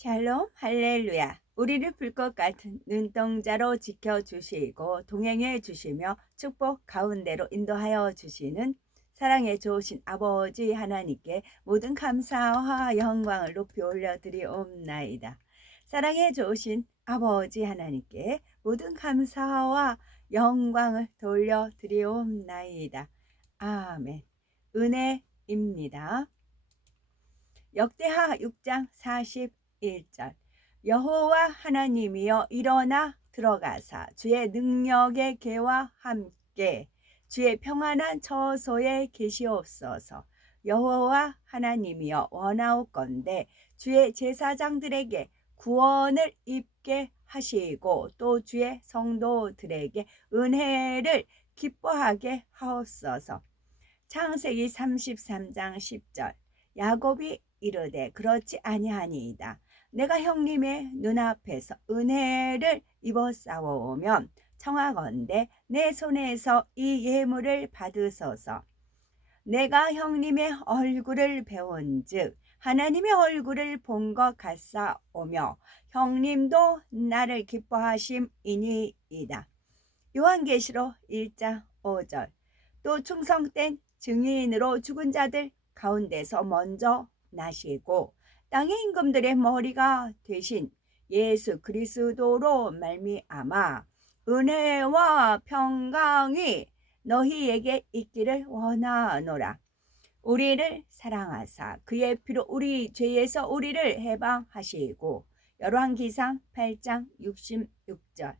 샬롬 할렐루야. 우리를 불꽃 같은 눈동자로 지켜주시고 동행해 주시며 축복 가운데로 인도하여 주시는 사랑에 좋으신 아버지 하나님께 모든 감사와 영광을 높이 올려드리옵나이다. 사랑에 좋으신 아버지 하나님께 모든 감사와 영광을 돌려드리옵나이다. 아멘. 은혜입니다. 역대하 6장 41절 여호와 하나님이여 일어나 들어가사 주의 능력의 개와 함께 주의 평안한 처소에 계시옵소서. 여호와 하나님이여 원하옵건대 주의 제사장들에게 구원을 입게 하시고 또 주의 성도들에게 은혜를 기뻐하게 하옵소서. 창세기 33장 10절 야곱이 이르되 그렇지 아니하니이다. 내가 형님의 눈앞에서 은혜를 입었사오면 청하건대 내 손에서 이 예물을 받으소서. 내가 형님의 얼굴을 배운즉 하나님의 얼굴을 본 것 같사오며 형님도 나를 기뻐하심이니이다. 요한계시록 1장 5절 또 충성된 증인으로 죽은 자들 가운데서 먼저 나시고 땅의 임금들의 머리가 되신 예수 그리스도로 말미암아 은혜와 평강이 너희에게 있기를 원하노라. 우리를 사랑하사 그의 피로 우리 죄에서 우리를 해방하시고 열왕기상 8장 66절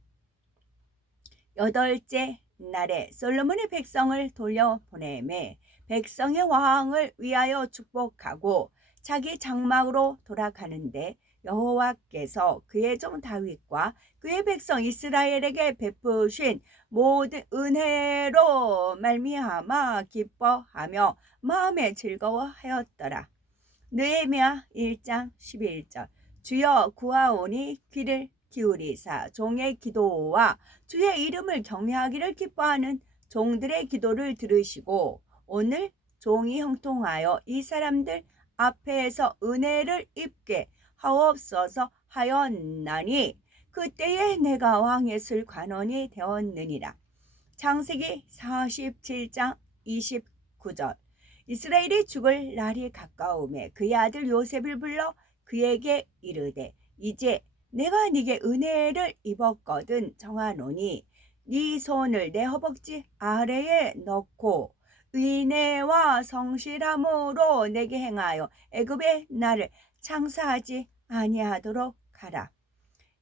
여덟째 날에 솔로몬의 백성을 돌려보내매 백성의 왕을 위하여 축복하고 자기 장막으로 돌아가는데 여호와께서 그의 종 다윗과 그의 백성 이스라엘에게 베푸신 모든 은혜로 말미암아 기뻐하며 마음에 즐거워하였더라. 느헤미야 1장 11절 주여 구하오니 귀를 기울이사 종의 기도와 주의 이름을 경외하기를 기뻐하는 종들의 기도를 들으시고 오늘 종이 형통하여 이 사람들 앞에서 은혜를 입게 하옵소서 하였나니 그때에 내가 왕의 쓸 관원이 되었느니라. 창세기 47장 29절 이스라엘이 죽을 날이 가까우매 그의 아들 요셉을 불러 그에게 이르되 이제 내가 네게 은혜를 입었거든 정하노니 네 손을 내 허벅지 아래에 넣고 의내와 성실함으로 내게 행하여 애굽의 나를 창사하지 아니하도록 하라.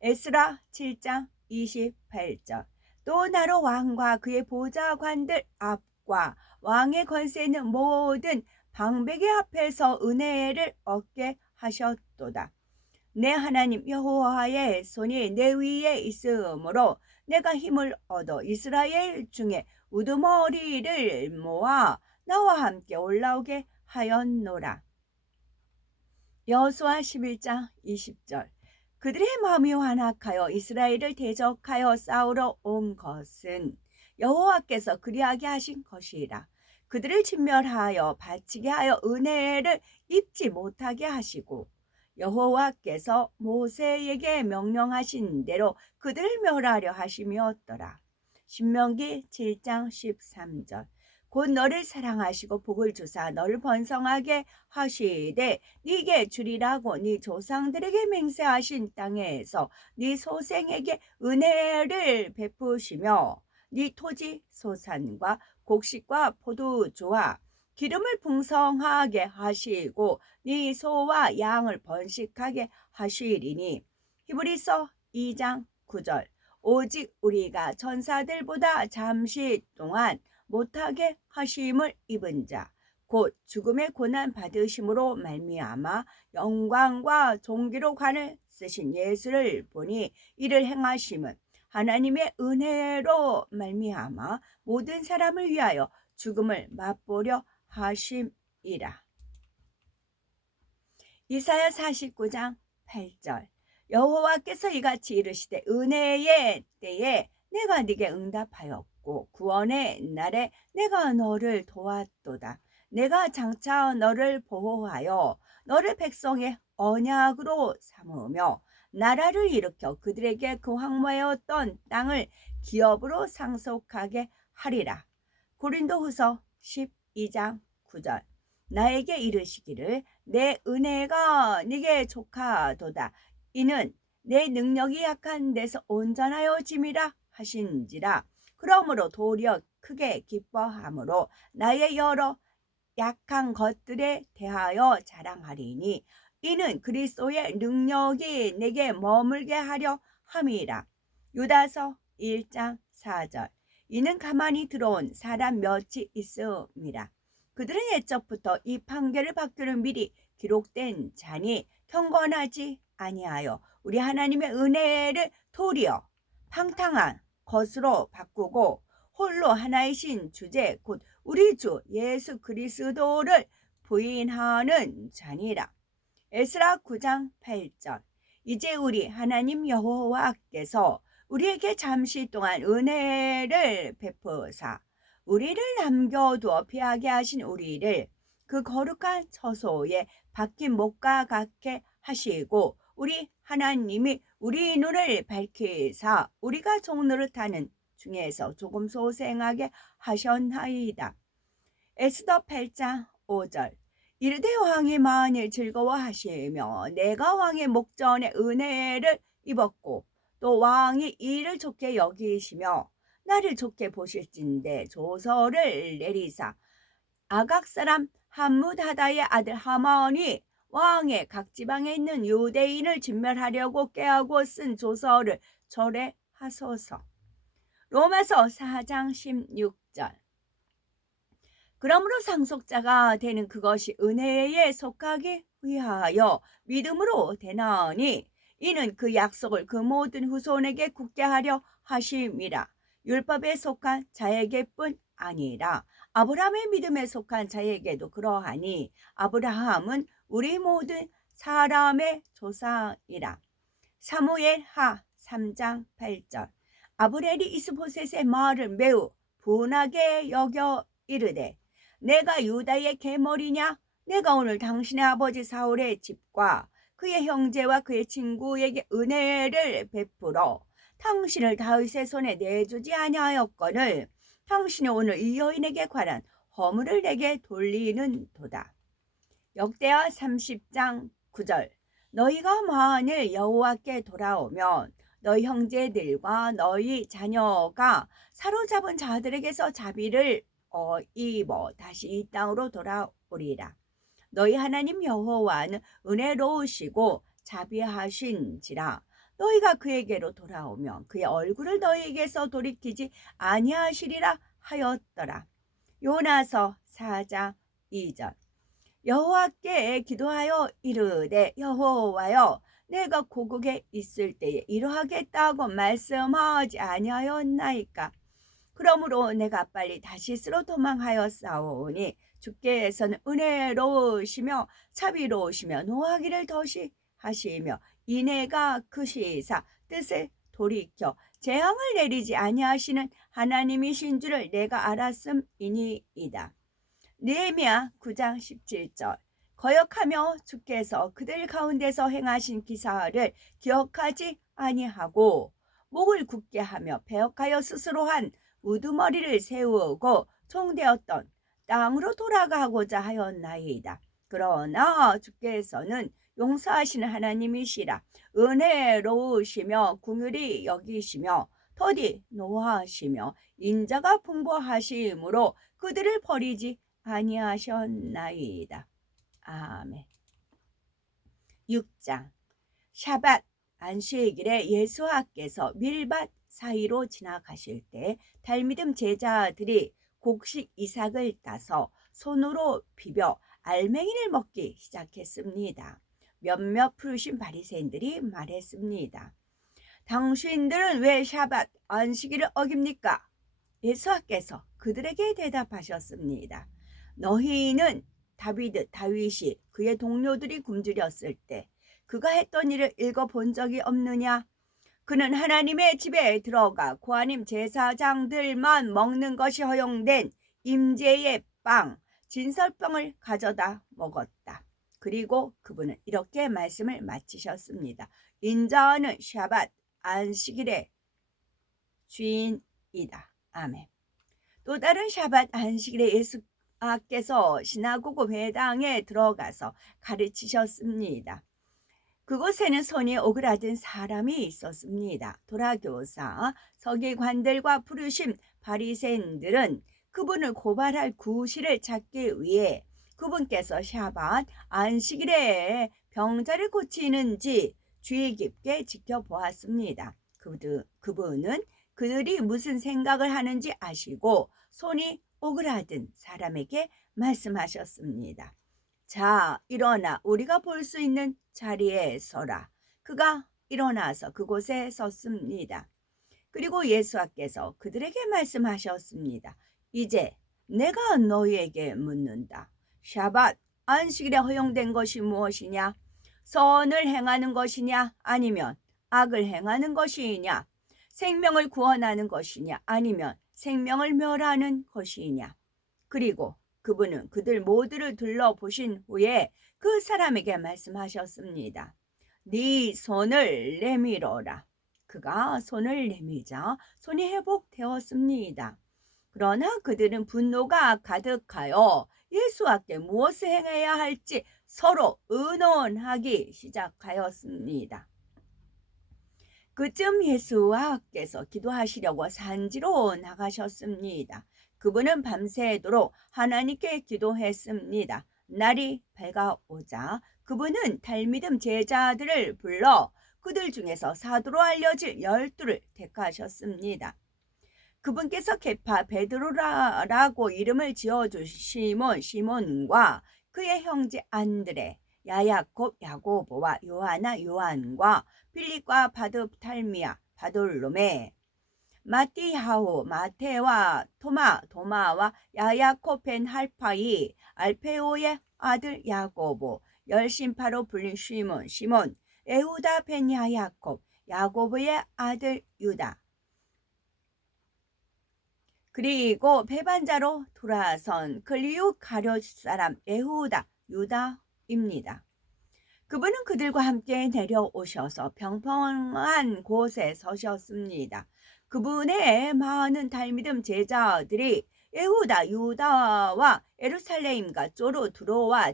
에스라 7장 28절 또 나로 왕과 그의 보좌관들 앞과 왕의 권세 있는 모든 방백의 앞에서 은혜를 얻게 하셨도다. 내 하나님 여호와의 손이 내 위에 있으므로 내가 힘을 얻어 이스라엘 중에 우두머리를 모아 나와 함께 올라오게 하였노라. 여호수아 11장 20절 그들의 마음이 완악하여 이스라엘을 대적하여 싸우러 온 것은 여호와께서 그리하게 하신 것이라. 그들을 진멸하여 바치게 하여 은혜를 입지 못하게 하시고 여호와께서 모세에게 명령하신 대로 그들을 멸하려 하심이었더라. 신명기 7장 13절 곧 너를 사랑하시고 복을 주사 너를 번성하게 하시되 네게 주리라고 네 조상들에게 맹세하신 땅에서 네 소생에게 은혜를 베푸시며 네 토지 소산과 곡식과 포도주와 기름을 풍성하게 하시고 네 소와 양을 번식하게 하시리니. 히브리서 2장 9절 오직 우리가 천사들보다 잠시 동안 못하게 하심을 입은 자 곧 죽음의 고난 받으심으로 말미암아 영광과 존귀로 관을 쓰신 예수를 보니 이를 행하심은 하나님의 은혜로 말미암아 모든 사람을 위하여 죽음을 맛보려 하심이라. 이사야 49장 8절 여호와께서 이같이 이르시되 은혜의 때에 내가 네게 응답하였고 구원의 날에 내가 너를 도왔도다. 내가 장차 너를 보호하여 너를 백성의 언약으로 삼으며 나라를 일으켜 그들에게 그 황무하였던 땅을 기업으로 상속하게 하리라. 고린도후서 12장 9절. 나에게 이르시기를 내 은혜가 네게 족하도다. 이는 내 능력이 약한 데서 온전하여 짐이라 하신지라. 그러므로 도리어 크게 기뻐함으로 나의 여러 약한 것들에 대하여 자랑하리니 이는 그리스도의 능력이 내게 머물게 하려 함이라. 유다서 1장 4절. 이는 가만히 들어온 사람 몇이 있음이라. 그들은 옛적부터 이 판결을 받기를 미리 기록된 자니 경건하지 아니하여 우리 하나님의 은혜를 도리어 방탕한 것으로 바꾸고 홀로 하나이신 주제 곧 우리 주 예수 그리스도를 부인하는 자니라. 에스라 9장 8절. 이제 우리 하나님 여호와께서 우리에게 잠시 동안 은혜를 베푸사 우리를 남겨두어 피하게 하신 우리를 그 거룩한 처소에 박힌 목과 같게 하시고 우리 하나님이 우리 눈을 밝히사 우리가 종노릇하는 중에서 조금 소생하게 하셨나이다. 에스더 8장 5절. 이르되 왕이 만일 즐거워하시며 내가 왕의 목전에 은혜를 입었고 또 왕이 이를 좋게 여기시며 나를 좋게 보실진대 조서를 내리사 아각 사람 함무다다의 아들 하만이 왕의 각 지방에 있는 유대인을 진멸하려고 꾀하고 쓴 조서를 절해하소서. 로마서 4장 16절. 그러므로 상속자가 되는 그것이 은혜에 속하기 위하여 믿음으로 되나니 이는 그 약속을 그 모든 후손에게 굳게 하려 하심이라. 율법에 속한 자에게뿐 아니라 아브라함의 믿음에 속한 자에게도 그러하니 아브라함은 우리 모든 사람의 조상이라. 사무엘하 3장 8절. 아브렐이 이스보셋의 말을 매우 분하게 여겨 이르되 내가 유다의 계머리냐? 내가 오늘 당신의 아버지 사울의 집과 그의 형제와 그의 친구에게 은혜를 베풀어 당신을 다윗의 손에 내주지 아니하였거늘 당신이 오늘 이 여인에게 관한 허물을 내게 돌리는 도다. 역대하 30장 9절. 너희가 만일 여호와께 돌아오면 너희 형제들과 너희 자녀가 사로잡은 자들에게서 자비를 입어 다시 이 땅으로 돌아오리라. 너희 하나님 여호와는 은혜로우시고 자비하신지라. 너희가 그에게로 돌아오면 그의 얼굴을 너희에게서 돌이키지 아니하시리라 하였더라. 요나서 4장 2절. 여호와께 기도하여 이르되 여호와여 내가 고국에 있을 때에 이러하겠다고 말씀하지 아니하였나이까. 그러므로 내가 빨리 다시스로 도망하였사오니 주께서는 은혜로우시며 자비로우시며 노하기를 더시 하시며 인애가 크시사 뜻을 돌이켜 재앙을 내리지 아니하시는 하나님이신 줄을 내가 알았음이니이다. 느헤미야 9장 17절. 거역하며 주께서 그들 가운데서 행하신 기사를 기억하지 아니하고 목을 굳게 하며 배역하여 스스로 한 우두머리를 세우고 종되었던 땅으로 돌아가고자 하였나이다. 그러나 주께서는 용서하시는 하나님이시라. 은혜로우시며 긍휼히 여기시며 더디 노하시며 인자가 풍부하심으로 그들을 버리지 아니하셨나이다. 아멘. 6장. 샤밧 안식일에 예수께서 밀밭 사이로 지나가실 때 달미듬 제자들이 곡식 이삭을 따서 손으로 비벼 알맹이를 먹기 시작했습니다. 몇몇 푸르신 바리새인들이 말했습니다. 당신들은 왜 샤밧 안식일을 어깁니까? 예수께서 그들에게 대답하셨습니다. 너희는 다윗이 그의 동료들이 굶주렸을 때 그가 했던 일을 읽어본 적이 없느냐? 그는 하나님의 집에 들어가 고하님 제사장들만 먹는 것이 허용된 임재의 빵, 진설병을 가져다 먹었다. 그리고 그분은 이렇게 말씀을 마치셨습니다. 인자는 샤밧 안식일의 주인이다. 아멘. 또 다른 샤밧 안식일에 예수께서 시나고그 회당에 들어가서 가르치셨습니다. 그곳에는 손이 오그라든 사람이 있었습니다. 도라교사, 서기관들과 부르심 바리새인들은 그분을 고발할 구실을 찾기 위해 그분께서 샤밧 안식일에 병자를 고치는지 주의 깊게 지켜보았습니다. 그분은 그들이 무슨 생각을 하는지 아시고 손이 오그라든 사람에게 말씀하셨습니다. 자, 일어나 우리가 볼 수 있는 자리에 서라. 그가 일어나서 그곳에 섰습니다. 그리고 예수께서 그들에게 말씀하셨습니다. 이제 내가 너희에게 묻는다. 샤밧 안식일에 허용된 것이 무엇이냐? 선을 행하는 것이냐? 아니면 악을 행하는 것이냐? 생명을 구원하는 것이냐? 아니면 생명을 멸하는 것이냐? 그리고 그분은 그들 모두를 둘러보신 후에 그 사람에게 말씀하셨습니다. 네 손을 내밀어라. 그가 손을 내밀자 손이 회복되었습니다. 그러나 그들은 분노가 가득하여 예수께 무엇을 행해야 할지 서로 의논하기 시작하였습니다. 그쯤 예수께서 기도하시려고 산지로 나가셨습니다. 그분은 밤새도록 하나님께 기도했습니다. 날이 밝아오자 그분은 달미듬 제자들을 불러 그들 중에서 사도로 알려질 12를 택하셨습니다. 그분께서 계파 베드로라고 이름을 지어주신 시몬과 그의 형제 안드레, 야야콥, 야고보와 요하나, 요한과 필립과 바드탈미아, 바돌로메, 마띠하오, 마테와 토마, 도마와 야야콥 벤 할파이, 알페오의 아들 야고보, 열심파로 불린 시몬, 시몬, 에후다 벤 야야콥, 야고보의 아들 유다, 그리고 배반자로 돌아선 클리우 가룟 사람 에후다, 유다입니다. 그분은 그들과 함께 내려오셔서 평평한 곳에 서셨습니다. 그분의 많은 달미듬 제자들이 에후다, 유다와 예루살렘과 쪼로 들어와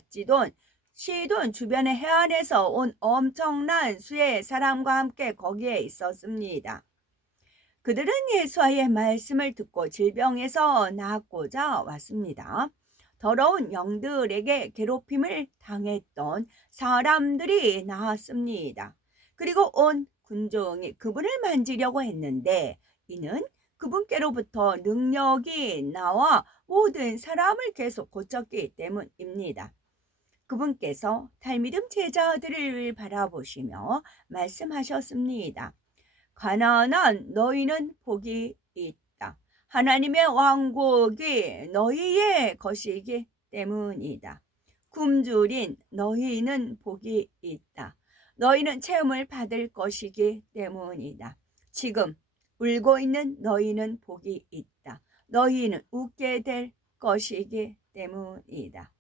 시돈 주변의 해안에서 온 엄청난 수의 사람과 함께 거기에 있었습니다. 그들은 예수의 말씀을 듣고 질병에서 낫고자 왔습니다. 더러운 영들에게 괴롭힘을 당했던 사람들이 나왔습니다. 그리고 온 군종이 그분을 만지려고 했는데 이는 그분께로부터 능력이 나와 모든 사람을 계속 고쳤기 때문입니다. 그분께서 달미듬 제자들을 바라보시며 말씀하셨습니다. 가난한 너희는 복이 있다. 하나님의 왕국이 너희의 것이기 때문이다. 굶주린 너희는 복이 있다. 너희는 체험을 받을 것이기 때문이다. 지금 울고 있는 너희는 복이 있다. 너희는 웃게 될 것이기 때문이다.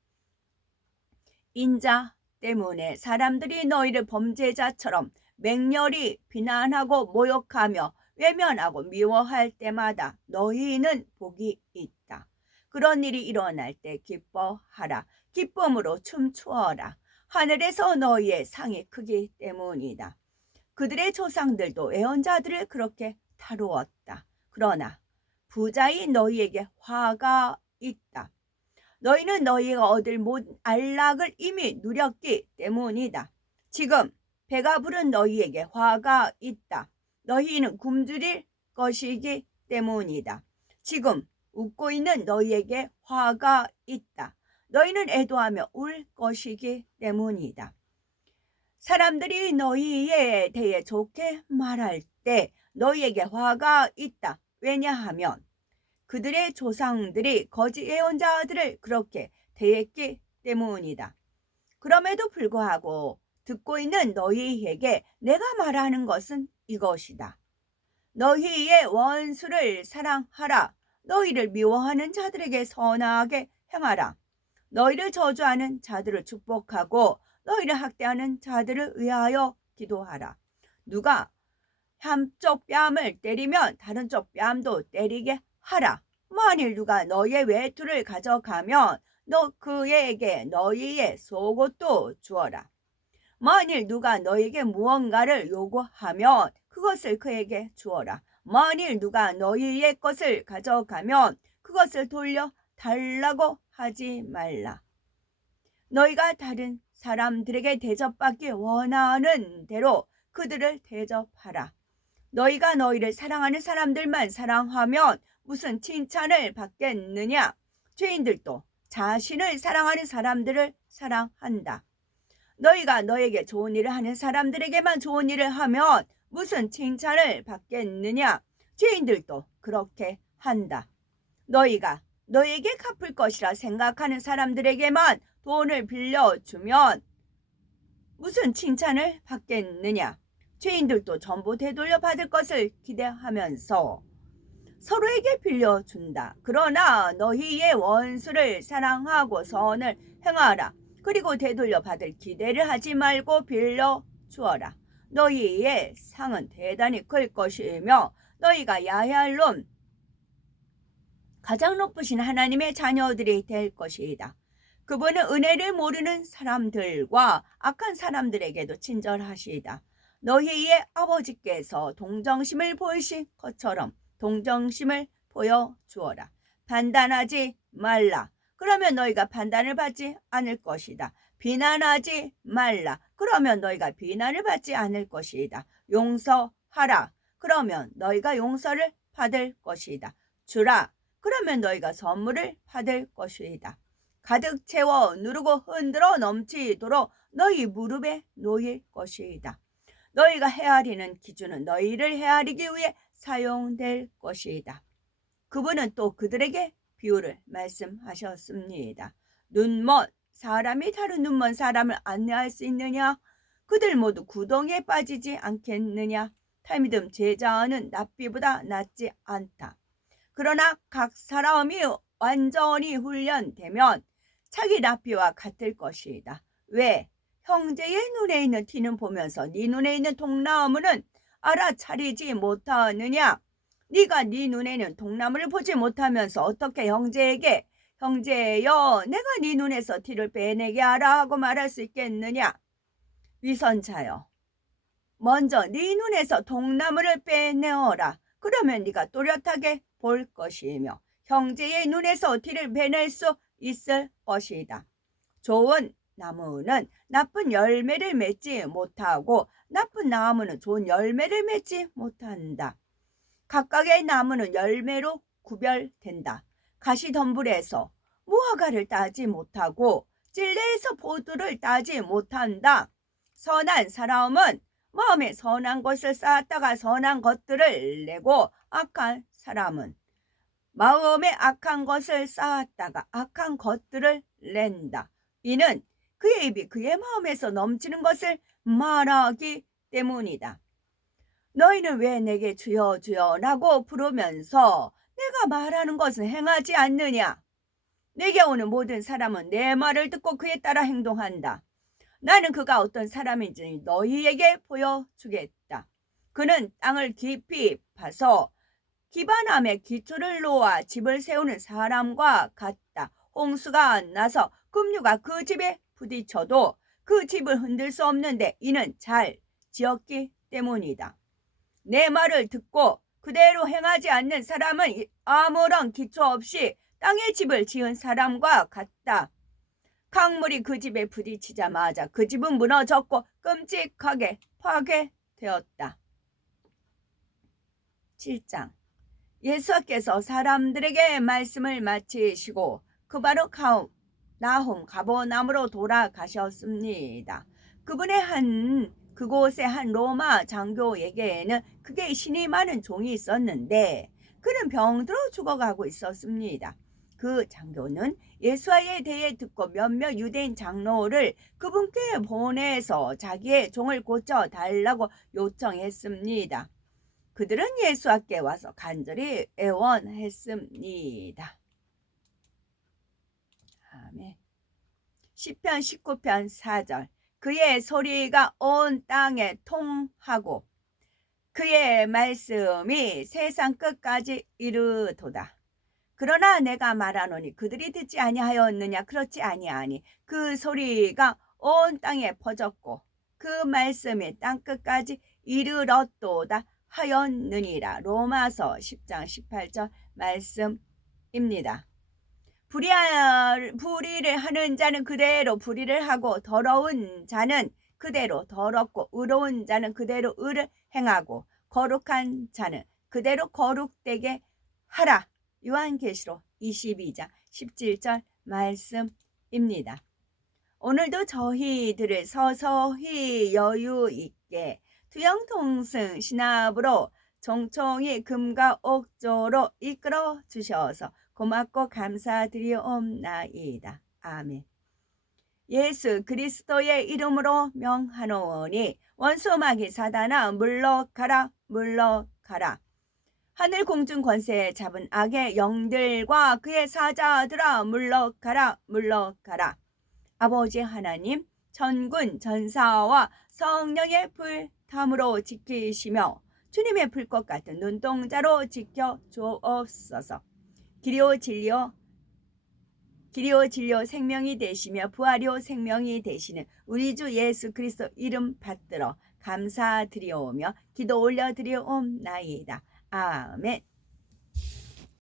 인자 때문에 사람들이 너희를 범죄자처럼 맹렬히 비난하고 모욕하며 외면하고 미워할 때마다 너희는 복이 있다. 그런 일이 일어날 때 기뻐하라. 기쁨으로 춤추어라. 하늘에서 너희의 상이 크기 때문이다. 그들의 조상들도 예언자들을 그렇게 다루었다. 그러나 부자인 너희에게 화가 있다. 너희는 너희가 얻을 모든 안락을 이미 누렸기 때문이다. 지금 배가 부른 너희에게 화가 있다. 너희는 굶주릴 것이기 때문이다. 지금 웃고 있는 너희에게 화가 있다. 너희는 애도하며 울 것이기 때문이다. 사람들이 너희에 대해 좋게 말할 때 너희에게 화가 있다. 왜냐하면 그들의 조상들이 거짓 예언자들을 그렇게 대했기 때문이다. 그럼에도 불구하고 듣고 있는 너희에게 내가 말하는 것은 이것이다. 너희의 원수를 사랑하라. 너희를 미워하는 자들에게 선하게 행하라. 너희를 저주하는 자들을 축복하고 너희를 학대하는 자들을 위하여 기도하라. 누가 한쪽 뺨을 때리면 다른 쪽 뺨도 때리게 하라. 만일 누가 너희의 외투를 가져가면 너 그에게 너희의 속옷도 주어라. 만일 누가 너에게 무언가를 요구하면 그것을 그에게 주어라. 만일 누가 너희의 것을 가져가면 그것을 돌려 달라고 하지 말라. 너희가 다른 사람들에게 대접받기 원하는 대로 그들을 대접하라. 너희가 너희를 사랑하는 사람들만 사랑하면 무슨 칭찬을 받겠느냐? 죄인들도 자신을 사랑하는 사람들을 사랑한다. 너희가 너에게 좋은 일을 하는 사람들에게만 좋은 일을 하면 무슨 칭찬을 받겠느냐? 죄인들도 그렇게 한다. 너희가 너에게 갚을 것이라 생각하는 사람들에게만 돈을 빌려주면 무슨 칭찬을 받겠느냐? 죄인들도 전부 되돌려 받을 것을 기대하면서 서로에게 빌려준다. 그러나 너희의 원수를 사랑하고 선을 행하라. 그리고 되돌려 받을 기대를 하지 말고 빌려주어라. 너희의 상은 대단히 클 것이며 너희가 야얄론 가장 높으신 하나님의 자녀들이 될 것이다. 그분은 은혜를 모르는 사람들과 악한 사람들에게도 친절하시다. 너희의 아버지께서 동정심을 보이신 것처럼 동정심을 보여주어라. 판단하지 말라. 그러면 너희가 판단을 받지 않을 것이다. 비난하지 말라. 그러면 너희가 비난을 받지 않을 것이다. 용서하라. 그러면 너희가 용서를 받을 것이다. 주라. 그러면 너희가 선물을 받을 것이다. 가득 채워 누르고 흔들어 넘치도록 너희 무릎에 놓일 것이다. 너희가 헤아리는 기준은 너희를 헤아리기 위해 사용될 것이다. 그분은 또 그들에게 비유를 말씀하셨습니다. 눈먼 사람이 다른 눈먼 사람을 안내할 수 있느냐? 그들 모두 구덩이에 빠지지 않겠느냐? 탈미듬 제자는 낫비보다 낫지 않다. 그러나 각 사람이 완전히 훈련되면 자기 낫비와 같을 것이다. 왜? 형제의 눈에 있는 티는 보면서 네 눈에 있는 통나무는 알아차리지 못하느냐? 네가 네 눈에는 통나무를 보지 못하면서 어떻게 형제에게 형제여 내가 네 눈에서 티를 빼내게 하라 하고 말할 수 있겠느냐? 위선자여 먼저 네 눈에서 통나무를 빼내어라. 그러면 네가 또렷하게 볼 것이며 형제의 눈에서 티를 빼낼 수 있을 것이다. 좋은 나무는 나쁜 열매를 맺지 못하고 나쁜 나무는 좋은 열매를 맺지 못한다. 각각의 나무는 열매로 구별된다. 가시덤불에서 무화과를 따지 못하고 찔레에서 포도를 따지 못한다. 선한 사람은 마음에 선한 것을 쌓았다가 선한 것들을 내고 악한 사람은 마음에 악한 것을 쌓았다가 악한 것들을 낸다. 이는 그의 입이 그의 마음에서 넘치는 것을 말하기 때문이다. 너희는 왜 내게 주여 주여 라고 부르면서 내가 말하는 것은 행하지 않느냐? 내게 오는 모든 사람은 내 말을 듣고 그에 따라 행동한다. 나는 그가 어떤 사람인지 너희에게 보여주겠다. 그는 땅을 깊이 파서 기반함에 기초를 놓아 집을 세우는 사람과 같다. 홍수가 나서 급류가 그 집에 부딪혀도 그 집을 흔들 수 없는데 이는 잘 지었기 때문이다. 내 말을 듣고 그대로 행하지 않는 사람은 아무런 기초 없이 땅에 집을 지은 사람과 같다. 강물이 그 집에 부딪히자마자 그 집은 무너졌고 끔찍하게 파괴되었다. 7장 예수께서 사람들에게 말씀을 마치시고 그 바로 나홈 가버나움으로 돌아가셨습니다. 그곳에 한 로마 장교에게는 그게 신이 많은 종이 있었는데 그는 병들어 죽어가고 있었습니다. 그 장교는 예수에 대해 듣고 몇몇 유대인 장로를 그분께 보내서 자기의 종을 고쳐달라고 요청했습니다. 그들은 예수께 와서 간절히 애원했습니다. 아멘. 시편 19편 4절. 그의 소리가 온 땅에 통하고 그의 말씀이 세상 끝까지 이르도다. 그러나 내가 말하노니 그들이 듣지 아니하였느냐. 그렇지 아니하니 그 소리가 온 땅에 퍼졌고 그 말씀이 땅 끝까지 이르렀도다 하였느니라. 로마서 10장 18절 말씀입니다. 불의를 하는 자는 그대로 불의를 하고 더러운 자는 그대로 더럽고 의로운 자는 그대로 의를 행하고 거룩한 자는 그대로 거룩되게 하라. 요한계시록 22장 17절 말씀입니다. 오늘도 저희들을 서서히 여유 있게 투영통승 신압으로 종총이 금과 옥조로 이끌어 주셔서 고맙고 감사드리옵나이다. 아멘. 예수 그리스도의 이름으로 명하노니 원수마귀 사단아 물러가라 물러가라. 하늘 공중 권세 잡은 악의 영들과 그의 사자들아 물러가라 물러가라. 아버지 하나님 천군 전사와 성령의 불탐으로 지키시며 주님의 불꽃 같은 눈동자로 지켜 주옵소서. 길이요 진리요 생명이 되시며 부활이요 생명이 되시는 우리 주 예수 그리스도 이름 받들어 감사드리오며 기도 올려드리옵나이다. 아멘.